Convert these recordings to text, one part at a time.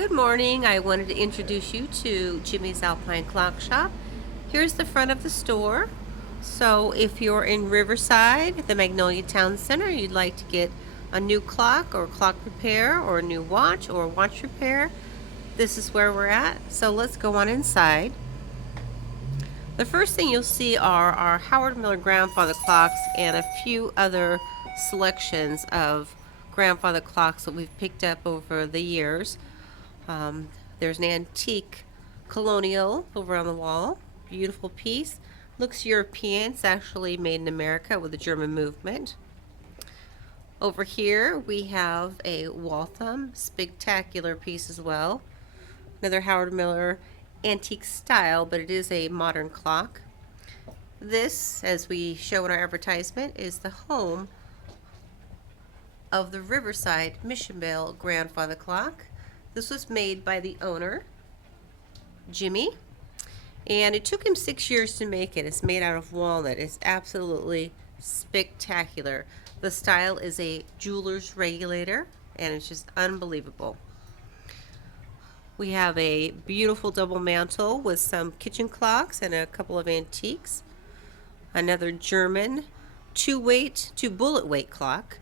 Good morning. I wanted to introduce you to Jimmy's Alpine Clock Shop. Here's the front of the store. So if you're in Riverside, the Magnolia Town Center, you'd like to get a new clock or clock repair or a new watch or watch repair, this is where we're at. So let's go on inside. The first thing you'll see are our Howard Miller grandfather clocks and a few other selections of grandfather clocks that we've picked up over the years. There's an antique colonial over on the wall. Beautiful piece. Looks European. It's actually made in America with the German movement. Over here we have a Waltham spectacular piece as well. Another Howard Miller antique style, but it is a modern clock. This, as we show in our advertisement, is the home of the Riverside Mission Bell grandfather clock. This was made by the owner, Jimmy, and it took him 6 years to make it. It's made out of walnut. It's absolutely spectacular. The style is a jeweler's regulator, and it's just unbelievable. We have a beautiful double mantle with some kitchen clocks and a couple of antiques. Another German two bullet weight clock.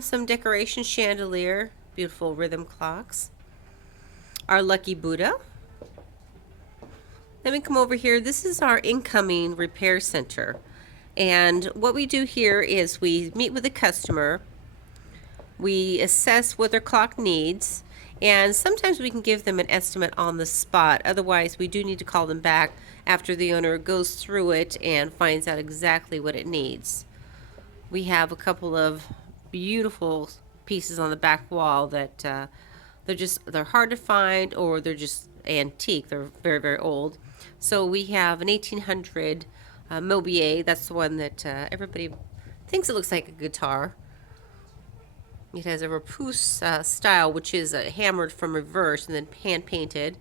Some decoration chandelier, beautiful rhythm clocks. Our lucky Buddha. Let me come over here. This is our incoming repair center. And what we do here is we meet with the customer. We assess what their clock needs. And sometimes we can give them an estimate on the spot. Otherwise, we do need to call them back after the owner goes through it and finds out exactly what it needs. We have a couple of beautiful pieces on the back wall that they're hard to find, or they're just antique. They're very, very old. So we have an 1800 Mobier. That's the one that everybody thinks it looks like a guitar. It has a repousse style, which is hammered from reverse and then hand painted.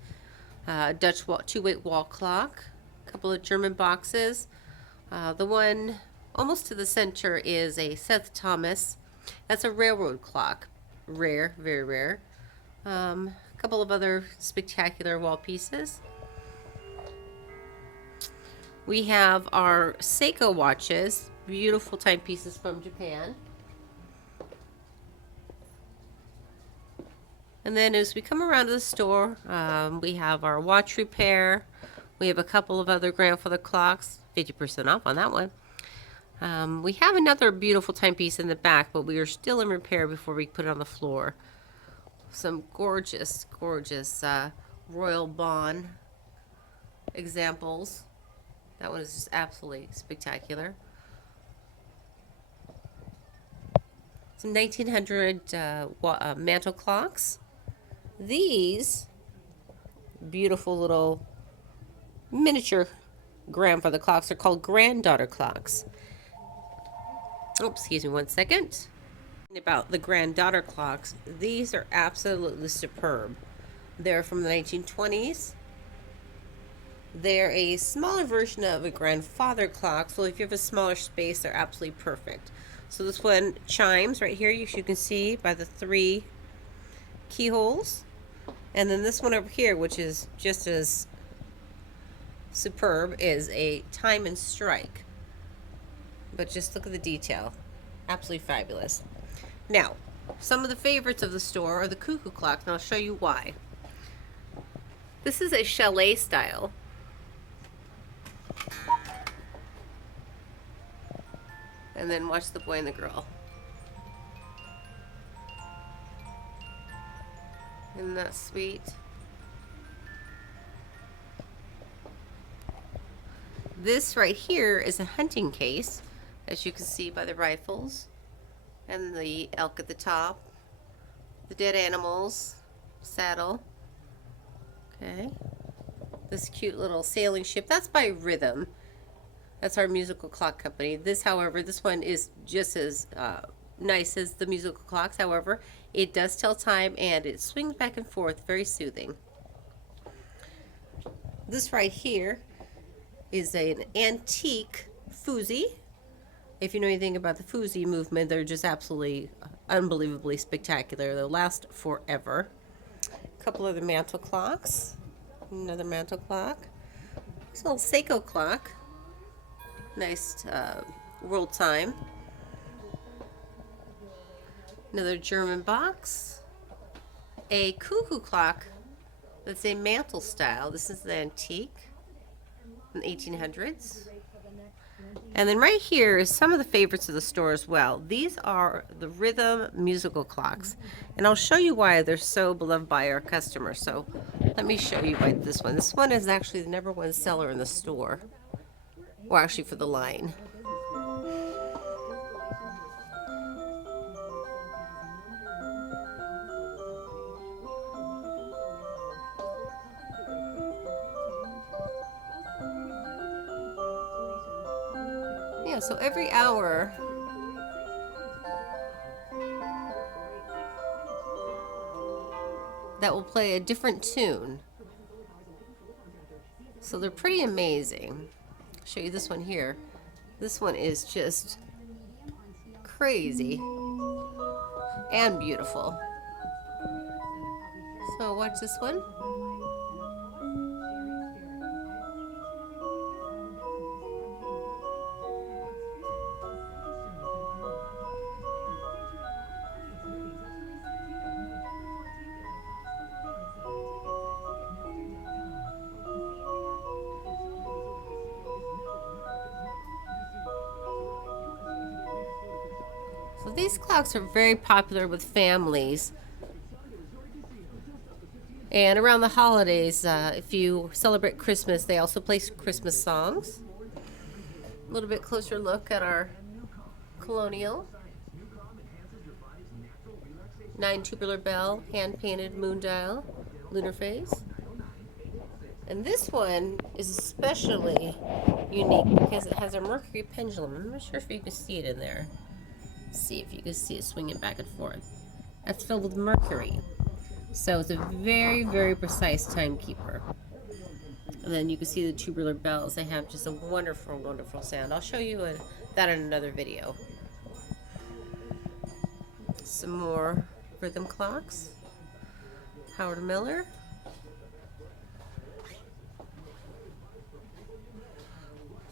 Dutch two-weight wall clock. A couple of German boxes. The one almost to the center is a Seth Thomas. That's a railroad clock. Rare, very rare. A couple of other spectacular wall pieces. We have our Seiko watches, beautiful timepieces from Japan. And then as we come around to the store, we have our watch repair. We have a couple of other grandfather clocks, 50% off on that one. We have another beautiful timepiece in the back, but we are still in repair before we put it on the floor. Some gorgeous, gorgeous Royal Bond examples. That one is just absolutely spectacular. Some 1900 Mantel Clocks. These beautiful little miniature grandfather clocks are called granddaughter clocks. Oops, excuse me one second. About the granddaughter clocks, these are absolutely superb. They're from the 1920s. They're a smaller version of a grandfather clock, so if you have a smaller space, they're absolutely perfect. So this one chimes right here, you can see by the 3 keyholes. And then this one over here, which is just as superb, is a time and strike. But just look at the detail. Absolutely fabulous. Now, some of the favorites of the store are the cuckoo clocks, and I'll show you why. This is a chalet style. And then watch the boy and the girl. Isn't that sweet? This right here is a hunting case, as you can see by the rifles and the elk at the top, the dead animals, saddle. Okay. This cute little sailing ship, that's by Rhythm. That's our musical clock company. This, however, this one is just as nice as the musical clocks. However, it does tell time and it swings back and forth, very soothing. This right here is an antique Fuzi. If you know anything about the Fuzi movement, they're just absolutely unbelievably spectacular. They'll last forever. A couple of the mantel clocks. Another mantel clock. It's a little Seiko clock. Nice world time. Another German box. A cuckoo clock that's a mantel style. This is the antique from the 1800s. And then right here is some of the favorites of the store as well. These are the rhythm musical clocks. And I'll show you why they're so beloved by our customers. So let me show you why this one. This one is actually the #1 seller in the store. Or actually for the line. Yeah, so every hour that will play a different tune. So they're pretty amazing. I'll show you this one here. This one is just crazy and beautiful. So watch this one. So these clocks are very popular with families. And around the holidays, if you celebrate Christmas, they also play Christmas songs. A little bit closer look at our colonial. 9 tubular bell, hand-painted moon dial, lunar phase. And this one is especially unique because it has a mercury pendulum. I'm not sure if you can see it in there. See if you can see it swinging back and forth. That's filled with mercury. So it's a very, very precise timekeeper. And then you can see the tubular bells. They have just a wonderful, wonderful sound. I'll show you that in another video. Some more rhythm clocks. Howard Miller.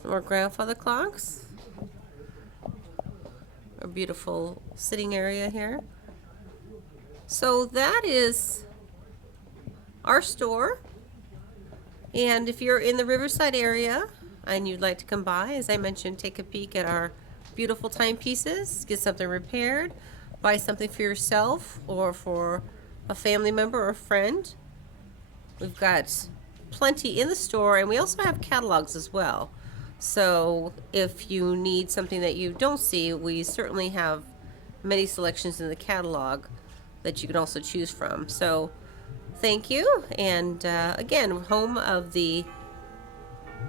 Some more grandfather clocks. A beautiful sitting area here. So that is our store. And if you're in the Riverside area and you'd like to come by, as I mentioned, take a peek at our beautiful timepieces, get something repaired, buy something for yourself or for a family member or a friend. We've got plenty in the store, and we also have catalogs as well. So if you need something that you don't see, we certainly have many selections in the catalog that you can also choose from. So thank you. And again, home of the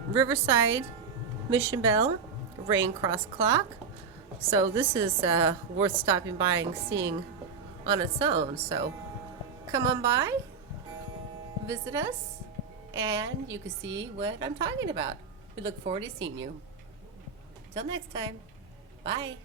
Riverside Mission Bell Rain Cross Clock. So this is worth stopping by and seeing on its own. So come on by, visit us, and you can see what I'm talking about. We look forward to seeing you. Till next time. Bye.